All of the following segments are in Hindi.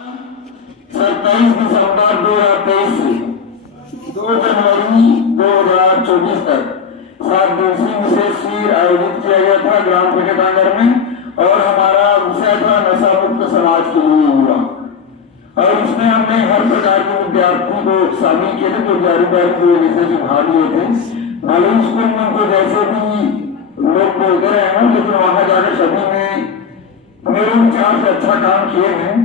27 दिसंबर 2023 से 2 जनवरी 2024 तक 7 दिवसीय विशेष शिविर आयोजित किया गया था ग्राम क्रिकेट आंगन में। और हमारा विषय था नशा मुक्त समाज के लिए युवा। और इसमें हमने हर प्रकार के विद्यार्थी को शामिल किए थे जो 11वीं की वजह से भाग लिए थे। भले स्कूल में उनको जैसे भी लोग बोलते रहे हैं, लेकिन वहां जाकर सभी ने मेरे विचार से अच्छा काम किए हैं।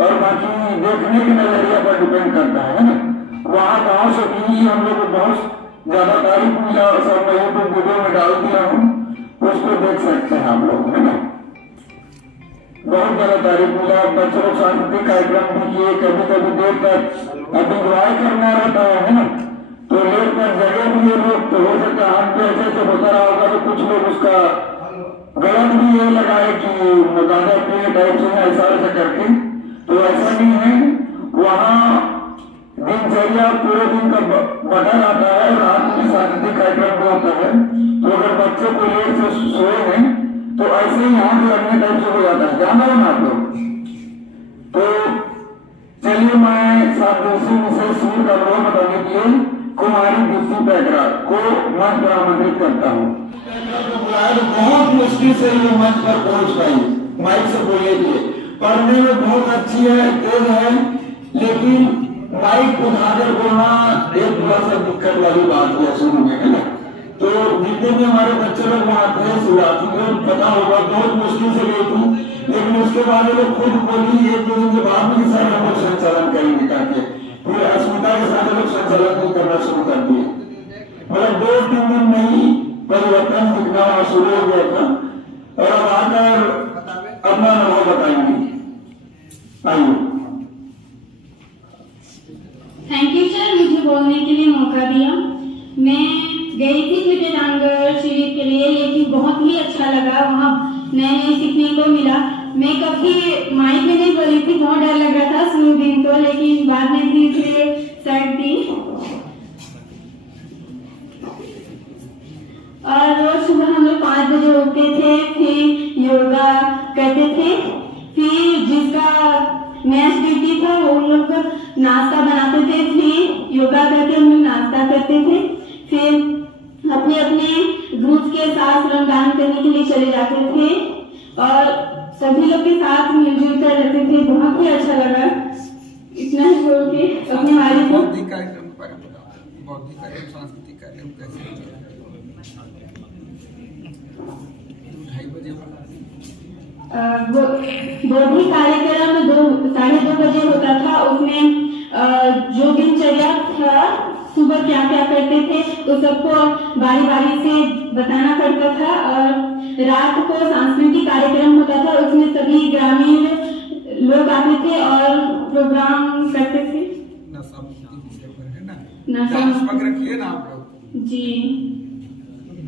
और बाकी देखने के नजरिया पर डिपेंड करता है ना। वहाँ गाँव से भी हम लोग को बहुत ज्यादा तारीफ मिला और सब मैं यूट्यूब वीडियो में डाल दिया हूँ, उसको देख सकते हैं आप लोग, है ना। बहुत ज्यादा तारीफ मिला। बच्चों लोग सांस्कृतिक कार्यक्रम भी किए, कभी कभी देर तक अब इंजॉय करना रहता है ना, तो लेट तक जगह भी ये लोग, तो हो सकता है हम पे ऐसे होता रहा होगा तो कुछ लोग उसका गलत भी ये लगाए कि गांजा पीने टाइप से ऐसा करके, तो ऐसा नहीं है। वहाँ दिनचर्या पूरे दिन का बटा रहता है, रात में सांस्कृतिक कार्यक्रम भी होता है। तो अगर बच्चों को लेट से सोए हैं तो ऐसे ही आंख लगने टाइप से हो जाता है, जाना है ना आप लोग। तो चलिए मैं 7 दिवसीय विशेष शिविर का अनुभव बताने के लिए कुमारी दीप्ति पैकरा को मंच पर आमंत्रित करता हूँ। बहुत मुश्किल से ये मंच पर पहुंच पाई, माइक से बोलने के लिए। पढ़ने में बहुत अच्छी है, तेज है, लेकिन माइक उठाकर बोलना एक थोड़ा सा दिक्कत वाली बात है शुरू में, है ना। तो जितने भी हमारे बच्चे लोग वहाँ थे शुरुआती में पता होगा बहुत मुश्किल से गई थी, लेकिन उसके बाद वो लोग खुद बोली 1-2 दिन के बाद में सर हम लोग संचालन करेंगे करके पूरे अस्मिता के साथ लोग संचालन करना शुरू कर दिए। मतलब 2-3 दिन में ही परिवर्तन दिखना शुरू हो गया था। और अब आकर अपना अनुभव बताएंगे। आइए। थैंक यू सर, मुझे बोलने के लिए मौका दिया। मैं गई थी क्रिकेट आंगन शिविर के लिए, लेकिन बहुत ही अच्छा लगा। वहाँ नए नए सीखने को मिला। मैं कभी माइक में नहीं बोली थी, बहुत डर लग रहा था शुरू दिन तो, लेकिन बाद में धीरे धीरे सर्द दी। और रोज सुबह हम लोग 5 बजे उठते थे, फिर योगा करते थे। फिर जिसका मैच ड्यूटी था वो लोग नाश्ता बनाते थे, फिर योगा करके हम लोग नाश्ता करते थे। फिर अपने अपने ग्रुप के साथ रंगदान करने के लिए चले जाते थे और सभी लोग के साथ मिलजुल कर रहते थे। बहुत ही अच्छा लगा। इतना ही बोल के अपने वाले को बौद्धिक कार्यक्रम के बारे में बताओ। बौद्धिक कार्यक्रम, सांस्कृतिक कार्यक्रम कैसे 2:30 बजे बौद्धिक कार्यक्रम 2-2:30 बजे होता था। उसमें जो दिनचर्या था, सुबह क्या क्या करते थे तो सबको बारी बारी से बताना पड़ता था। और रात को सांस्कृतिक कार्यक्रम होता था, उसमें सभी ग्रामीण लोग आते थे और प्रोग्राम करते थे। नशा मुक्ति विषय पर है ना, नशा मुक्त रखिए ना आप लोग जी।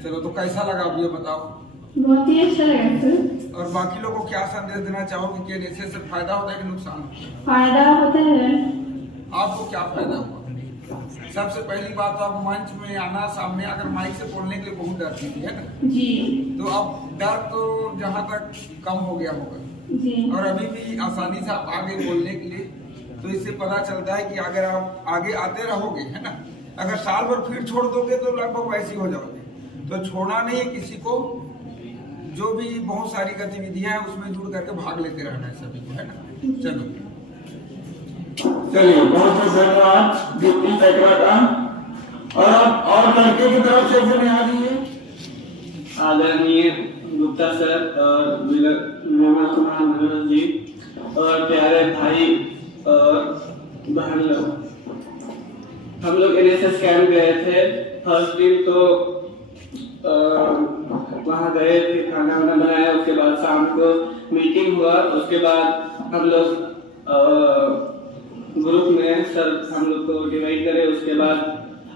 चलो, तो कैसा लगा अब ये बताओ। बहुत ही अच्छा लगा सर। और बाकी लोगों को क्या संदेश देना चाहोगे कि नशे से फायदा होता है कि नुकसान? फायदा होता है। आपको क्या फायदा हुआ? सबसे पहली बात तो आप मंच में आना, सामने आकर माइक से बोलने के लिए बहुत डरती थी, है ना जी। तो अब डर तो जहाँ तक कम हो गया होगा जी। और अभी भी आसानी से आप आगे बोलने के लिए, तो इससे पता चलता है कि अगर आप आगे आते रहोगे, है ना। अगर साल भर फिर छोड़ दोगे तो लगभग वैसे हो जाओगे। तो छोड़ना नहीं है किसी को, जो भी बहुत सारी गतिविधियां हैं उसमें जुड़ करके भाग लेते रहना है सभी को, है ना। चलो चलिए, बहुत बहुत धन्यवाद दीप्ति पैकरा का। और अब और लड़के की तरफ से इसमें आ जाइए। आदरणीय गुप्ता सर और विमल कुमार मनोज जी और प्यारे भाई और बहन लोग, हम लोग NSS कैंप गए थे। फर्स्ट दिन तो वहाँ गए थे, खाना वाना बनाया, उसके बाद शाम को मीटिंग हुआ। उसके बाद हम लोग ग्रुप में सर हम लोग को डिवाइड करे। उसके बाद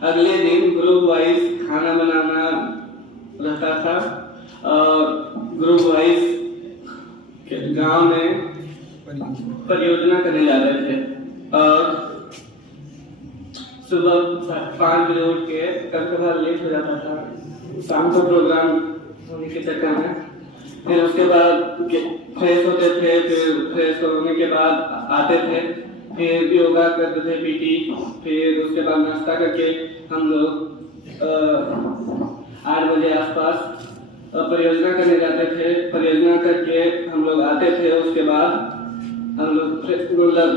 अगले दिन ग्रुप वाइज खाना बनाना रहता था और ग्रुप वाइज गांव में परियोजना करने जा रहे थे। और सुबह 5 बजे उठ के कभी कभार लेट हो जाता था, शाम को प्रोग्राम होने के चक्कर में। फिर उसके बाद फ्रेश होते थे, फिर फ्रेश होने के बाद आते थे, फिर योगा करते थे पीटी, फिर उसके बाद नाश्ता करके हम लोग 8 बजे आसपास परियोजना करने जाते थे। परियोजना करके हम लोग आते थे, उसके बाद हम लोग मतलब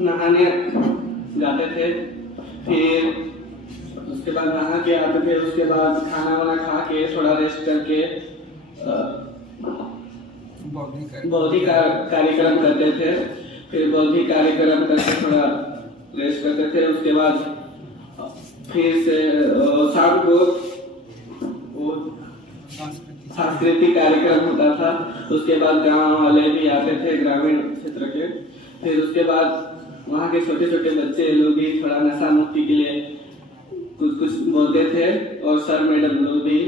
नहाने जाते थे, फिर उसके बाद नहा के आते थे, उसके बाद खाना वाना खा के थोड़ा रेस्ट करके बौद्धिक कार्यक्रम करते थे। फिर बौद्धिक कार्यक्रम करके थोड़ा रेस्ट करते थे, उसके बाद फिर से शाम को सांस्कृतिक कार्यक्रम होता था। उसके बाद गांव वाले भी आते थे, ग्रामीण क्षेत्र के। फिर उसके बाद वहाँ के छोटे छोटे बच्चे लोग भी थोड़ा नशा मुक्ति के लिए कुछ कुछ बोलते थे, और सर मैडम लोग भी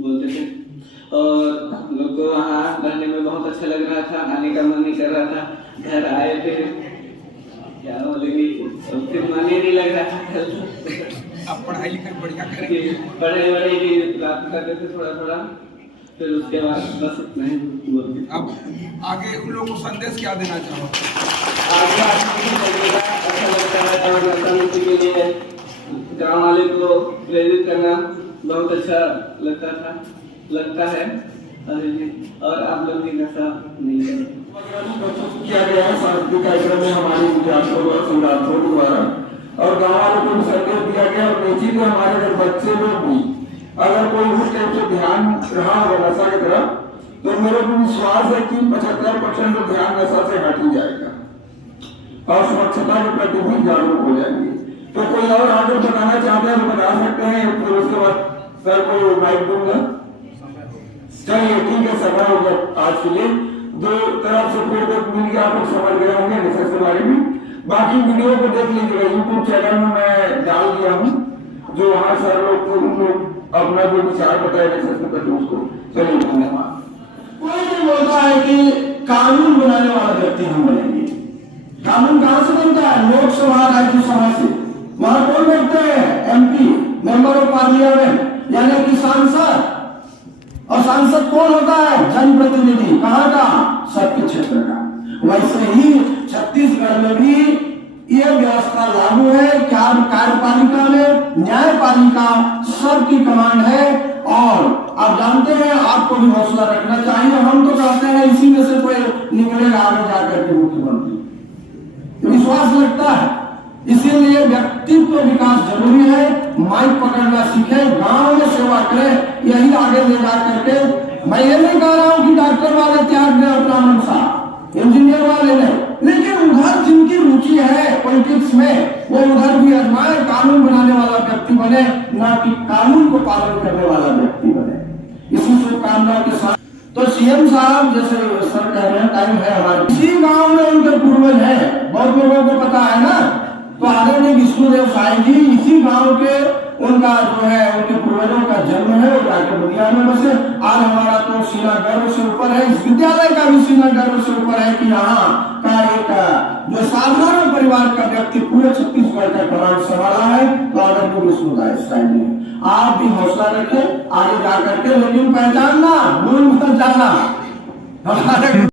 बोलते थे, और हम लोग को वहाँ रहने में बहुत अच्छा लग रहा था, आने का मन नहीं कर रहा था। घर आए फिर क्या बोलेंगे, फिर मन ही नहीं लग रहा था। अब पढ़ाई लिखाई बढ़िया करेंगे, पढ़ाई भी प्राप्त करते थे थोड़ा थोड़ा, फिर उसके बाद बस इतना ही बोलते। अब आगे उन लोगों को संदेश क्या देना चाहो? आगे अच्छा लगता है, और नशा मुक्ति के लिए गाँव वाले को प्रेरित करना बहुत अच्छा लगता है, और आप लोग भी नशा नहीं करें। किया गया है सांस्कृतिक कार्यक्रम में हमारे विद्यार्थियों द्वारा, संग्रामों द्वारा, और गाँव वालों को भी संदेश दिया गया। और निश्चित हमारे अगर बच्चे लोग भी अगर कोई उस टाइप से ध्यान रहा होगा नशा की तरफ, तो मेरे को विश्वास है कि 75% तो ध्यान नशा से हट ही जाएगा, और स्वच्छता के प्रति भी जागरूक हो जाएंगे। तो कोई और आगे बताना चाहते हैं तो बता सकते हैं, फिर उसके बाद सर को माइक दूंगा। चलिए ठीक है, समय हो गया आज के लिए। दो तरफ से फीडबैक मिल गया, आप लोग समझ गए होंगे नशा के बारे में। बाकी वीडियो को देख लीजिएगा, यूट्यूब चैनल में मैं डाल दिया हूँ, जो वहाँ सर लोग को उन लोग अपना जो विचार बताए नशा के प्रति उसको। चलिए धन्यवाद। कोई नहीं बोलता है कि कानून बनाने वाला व्यक्ति हम बनेंगे। कानून कहाँ से बनता है? लोकसभा राज्यसभा से। वहां कौन बैठते हैं? MP, मेंबर ऑफ पार्लियामेंट, यानी कि सांसद। और सांसद कौन होता है? जनप्रतिनिधि। कहाँ का? सबके क्षेत्र का। वैसे ही छत्तीसगढ़ में भी यह व्यवस्था लागू है। कार्यपालिका में न्यायपालिका सबकी कमांड है, और आप जानते हैं आपको भी हौसला रखना चाहिए। हम तो कहते हैं इसी में से कोई निकलेगा आगे जाकर के मुख्यमंत्री, विश्वास लगता है। इसीलिए व्यक्तित्व विकास जरूरी है। माइक पकड़ना सीखे, गांव में सेवा करें, यही आगे ले जा करके। मैं ये नहीं कह रहा हूं कि डॉक्टर वाले त्याग दें अपना मनसा, इंजीनियर वाले नहीं, लेकिन उधर जिनकी रुचि है पॉलिटिक्स में, वो उधर भी आजमाए, कानून बनाने वाला व्यक्ति बने, ना कि कानून को पालन करने वाला व्यक्ति बने। इसी शुभकामनाओं के साथ तो सीएम साहब जैसे सर कह रहे हैं, टाइम है हमारे। इसी गांव में उनके पूर्वज हैं, बहुत लोगों को पता है ना। तो आदरणीय विष्णुदेव साई जी इसी गांव के, उनका जो है उनके पूर्वजों का जन्म है, वो जाके बलिया में बसे। आज हमारा तो सीना गर्व से ऊपर है, इस विद्यालय का भी सीना गर्व से ऊपर है कि यहाँ का एक जो साधारण परिवार का व्यक्ति पूरे छत्तीसगढ़ का कमांड संभाला है, तो आदरणीय विष्णुदेव साई जी। आप भी हौसला रखें आगे जाकर के, लेकिन पहचानना भूल मत जाना। हमारे